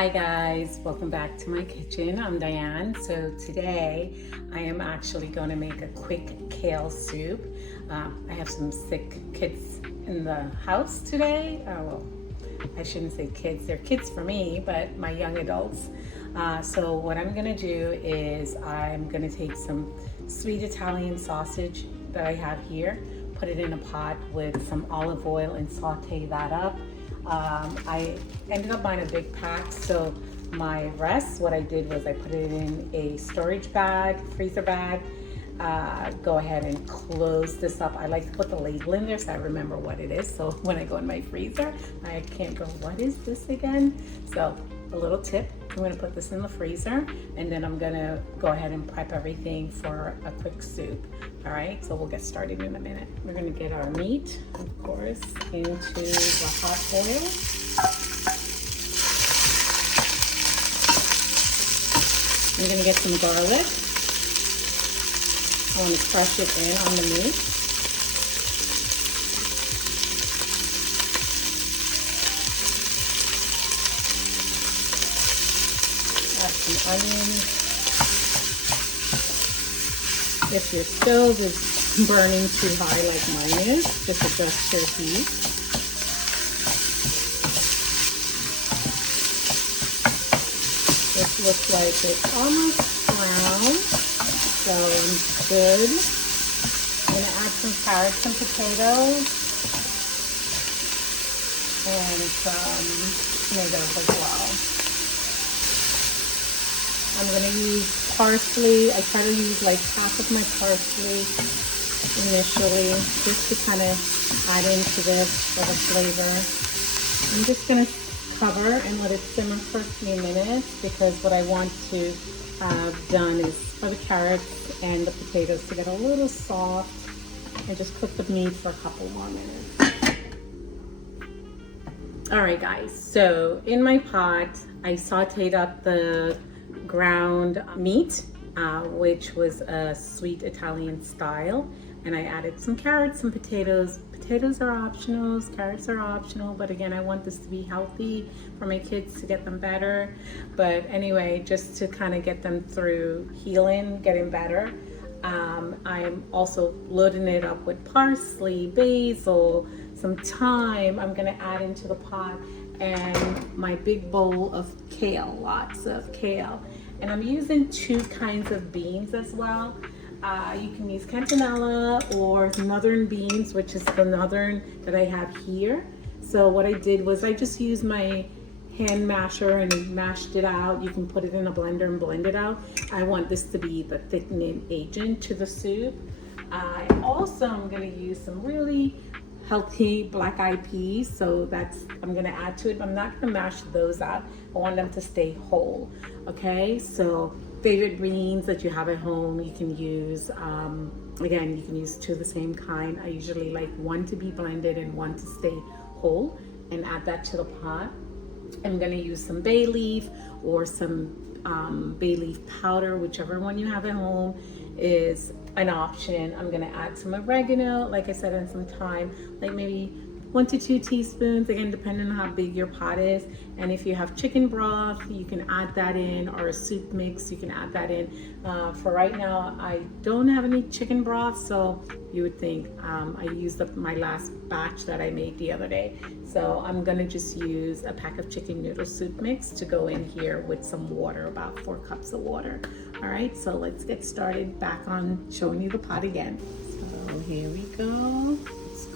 Hi guys, welcome back to my kitchen. I'm Diane. So today I am actually going to make a quick kale soup. I have some sick kids in the house today. Well, I shouldn't say kids, they're kids for me, but my young adults. So what I'm going to do is I'm going to take some sweet Italian sausage that I have here, put it in a pot with some olive oil and saute that up. I ended up buying a big pack, so my rest, what I did was I put it in a storage bag, freezer bag. Go ahead and close this up. I like to put the label in there so I remember what it is. So when I go in my freezer, I can't go, what is this again? So a little tip, I'm gonna put this in the freezer and then I'm gonna go ahead and prep everything for a quick soup. All right, so we'll get started in a minute. We're gonna get our meat, of course, into the hot oil. I'm gonna get some garlic. I want to crush it in on the meat. Add some onions. If your stove is burning too high like mine is, just adjust your heat. This looks like it's almost brown, so I'm good. I'm going to add some carrots and potatoes and some tomatoes as well. I'm going to use parsley. I try to use like half of my parsley initially, just to kind of add into this for the flavor. I'm just going to cover and let it simmer for a few minutes because what I want to have done is for the carrots and the potatoes to get a little soft and just cook the meat for a couple more minutes. All right guys, so in my pot, I sauteed up the ground meat, which was a sweet Italian style, and I added some carrots and potatoes. Potatoes are optional, carrots are optional, but again, I want this to be healthy for my kids to get them better. But anyway, just to kind of get them through healing, getting better. I'm also loading it up with parsley, basil, some thyme. I'm gonna add into the pot, and my big bowl of kale, lots of kale. And I'm using two kinds of beans as well. You can use cantonella or northern beans, which is the northern that I have here. So what I did was I just used my hand masher and mashed it out. You can put it in a blender and blend it out. I want this to be the thickening agent to the soup. I also am gonna use some really healthy black-eyed peas, so I'm gonna add to it, but I'm not gonna mash those out. I want them to stay whole, okay? So favorite beans that you have at home, you can use, again, you can use two of the same kind. I usually like one to be blended and one to stay whole, and add that to the pot. I'm gonna use some bay leaf or some bay leaf powder, whichever one you have at home is an option. I'm gonna add some oregano, like I said, and some thyme, like maybe 1 to 2 teaspoons, again, depending on how big your pot is. And if you have chicken broth, you can add that in, or a soup mix, you can add that in. For right now, I don't have any chicken broth, so you would think I used up my last batch that I made the other day. So I'm gonna just use a pack of chicken noodle soup mix to go in here with some water, about 4 cups of water. All right, so let's get started back on showing you the pot again. So here we go.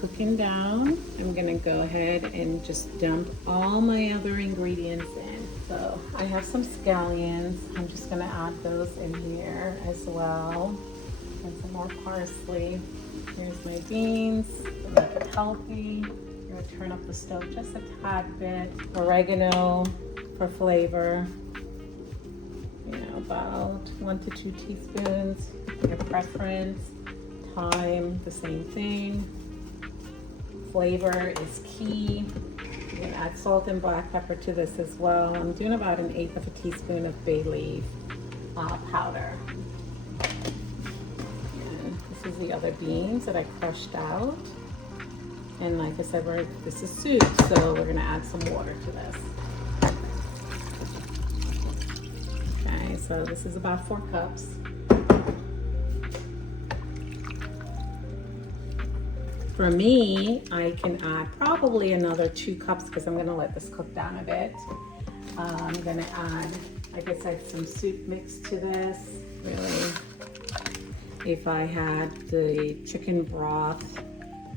Cooking down. I'm gonna go ahead and just dump all my other ingredients in. So I have some scallions. I'm just gonna add those in here as well. And some more parsley. Here's my beans. Make it healthy. I'm gonna turn up the stove just a tad bit. Oregano for flavor. You know, about 1 to 2 teaspoons. Your preference. Thyme, the same thing. Flavor is key. You can add salt and black pepper to this as well. I'm doing about 1/8 of a teaspoon of bay leaf powder. And this is the other beans that I crushed out. And like I said, this is soup, so we're gonna add some water to this. So this is about 4 cups. For me, I can add probably another 2 cups because I'm gonna let this cook down a bit. I'm gonna add, like I said, some soup mix to this. Really, if I had the chicken broth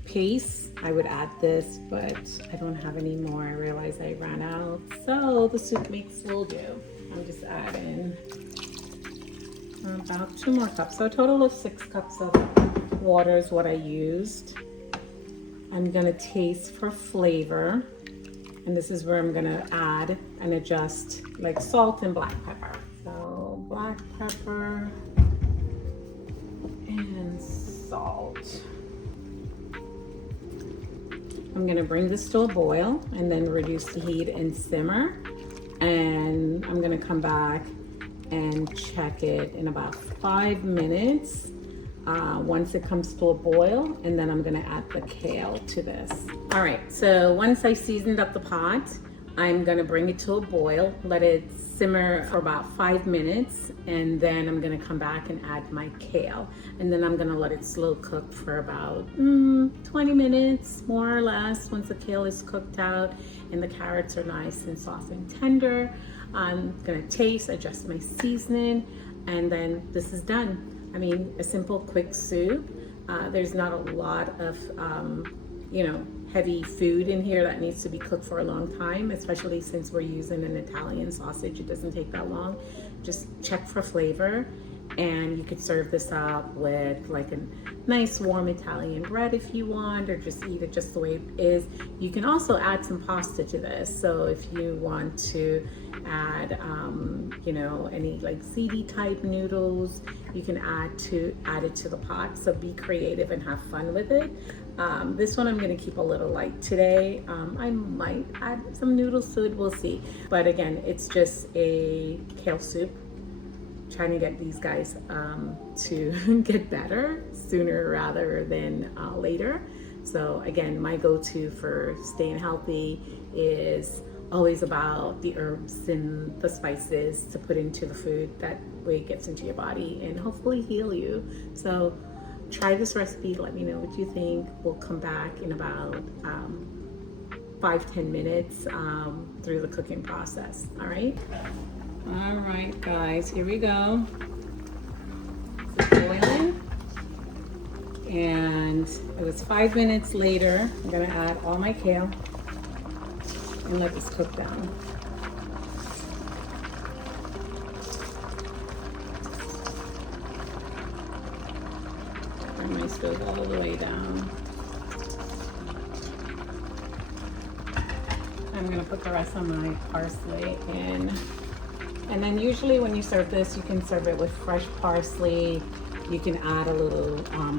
paste, I would add this, but I don't have any more. I realized I ran out. So the soup mix will do. I'm just adding about 2 more cups. So a total of 6 cups of water is what I used. I'm gonna taste for flavor. And this is where I'm gonna add and adjust like salt and black pepper. So black pepper and salt. I'm gonna bring this to a boil and then reduce the heat and simmer. And I'm gonna come back and check it in about 5 minutes. Once it comes to a boil, and then I'm gonna add the kale to this. All right, so once I seasoned up the pot, I'm gonna bring it to a boil, let it simmer for about 5 minutes, and then I'm gonna come back and add my kale. And then I'm gonna let it slow cook for about 20 minutes, more or less. Once the kale is cooked out and the carrots are nice and soft and tender, I'm gonna taste, adjust my seasoning, and then this is done. I mean, a simple, quick soup. There's not a lot of, heavy food in here that needs to be cooked for a long time, especially since we're using an Italian sausage. It doesn't take that long. Just check for flavor, and you could serve this up with like a nice warm Italian bread if you want, or just eat it just the way it is. You can also add some pasta to this. So if you want to add, any like ziti type noodles, you can add it to the pot. So be creative and have fun with it. This one I'm gonna keep a little light today. I might add some noodles to it, we'll see. But again, it's just a kale soup. Trying to get these guys to get better sooner rather than later. So again, my go-to for staying healthy is always about the herbs and the spices to put into the food. That way it gets into your body and hopefully heal you. So try this recipe, let me know what you think. We'll come back in about 5-10 minutes through the cooking process. All right. All right, guys, here we go. It's boiling, and it was 5 minutes later. I'm gonna add all my kale and let this cook down. Turn my stove all the way down. I'm gonna put the rest of my parsley in. And then usually when you serve this, you can serve it with fresh parsley. You can add a little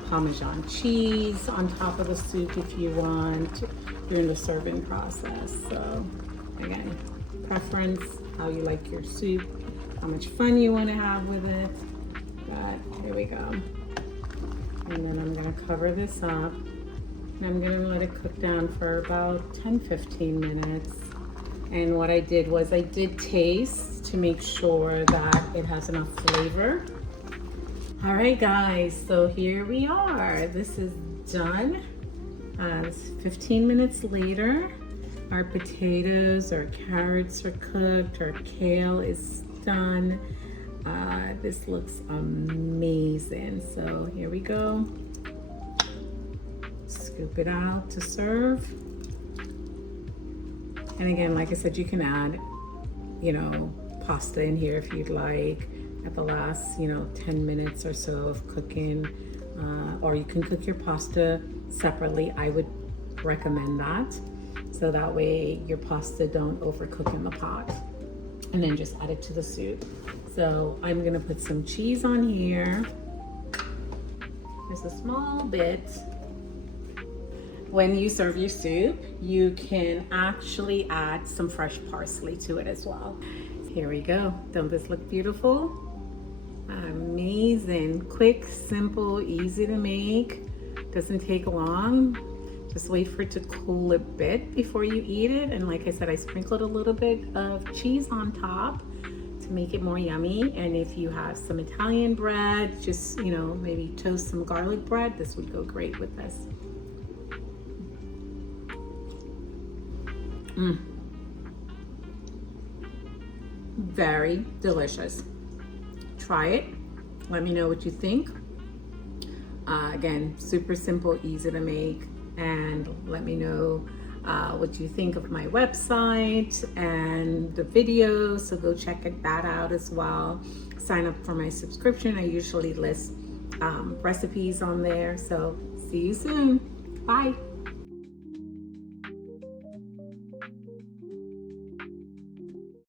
Parmesan cheese on top of the soup if you want during the serving process. So again, preference, how you like your soup, how much fun you want to have with it. But here we go. And then I'm gonna cover this up, and I'm gonna let it cook down for about 10-15 minutes. And what I did was I did taste to make sure that it has enough flavor. All right, guys, so here we are. This is done. It's 15 minutes later. Our potatoes, our carrots are cooked, our kale is done. This looks amazing. So here we go. Scoop it out to serve. And again, like I said, you can add, pasta in here if you'd like at the last, 10 minutes or so of cooking. Or you can cook your pasta separately. I would recommend that. So that way your pasta don't overcook in the pot. And then just add it to the soup. So I'm gonna put some cheese on here. Just a small bit. When you serve your soup, you can actually add some fresh parsley to it as well. Here we go. Don't this look beautiful? Amazing. Quick, simple, easy to make. Doesn't take long. Just wait for it to cool a bit before you eat it. And like I said, I sprinkled a little bit of cheese on top to make it more yummy. And if you have some Italian bread, just, you know, maybe toast some garlic bread. This would go great with this. Very delicious. Try it. Let me know what you think. Again, super simple, easy to make. And let me know what you think of my website and the videos. So go check that out as well. Sign up for my subscription. I usually list recipes on there. So see you soon. Bye.